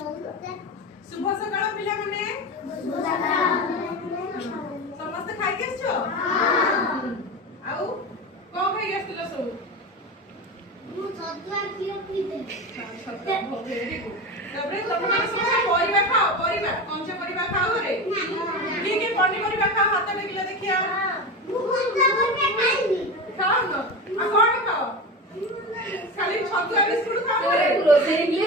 शुभ सकाळ पिला माने समस्त खाई के आछो आउ को खाई आछलो सब मु छतुआ किलो पी दे छतुआ वेरी गुड तबरे तुम माने सब परिबा खाओ परिबा कंचे परिबा खाओ रे की की पनी परिबा खाओ हाथ टेकिला देखिया मु कंचे परिबा खाइबी खाओ न आ कोन खाओ खाली छतुआ बिस्कुट खाओ रे रोसेई ले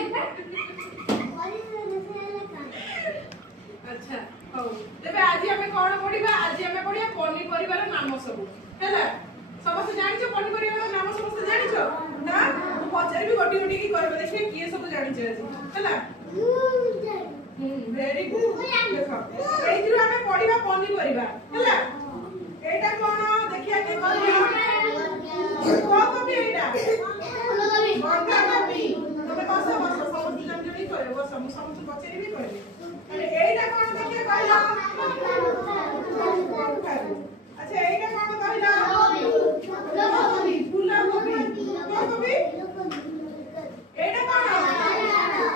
अच्छा हो तेबे आज हमें कोन पढिबा आज हमें पढिया पनी परिवार नाम सब हैला समस्त जानिछो पनी परिवार नाम समस्त जानिछो ना मु पचारि भी गोटी गोटी की करबे देखिए किए सब जानिछो आज हैला वेरी गुड देखो एइथिरु हमें पढिबा पनी परिवार हैला एटा कोन देखिया के कहलिया को कॉपी एटा बंधा कॉपी तमे बस बस समस्त जन जनी करे बस समस्त पचारि भी करे अरे एटा कोन देखिया कहला अच्छा एटा कोन कहला फूलकोबी फूलकोबी फूलकोबी एटा कोन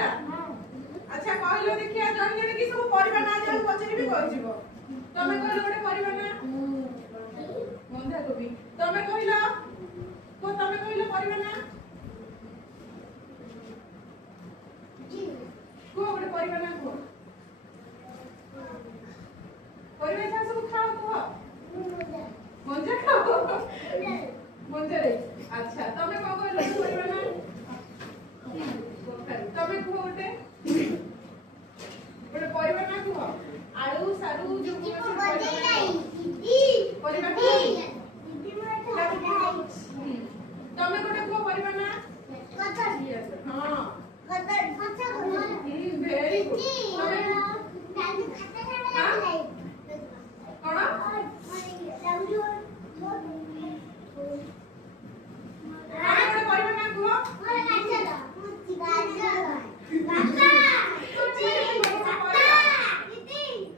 अच्छा कहलो देखिया जन जन की सब परिबा ना जाऊ पचरी भी कहि जीवो तमे कहलो गोटे परिबा ना बंधा कोबी तमे कहलो को तमे कहलो परिबा ना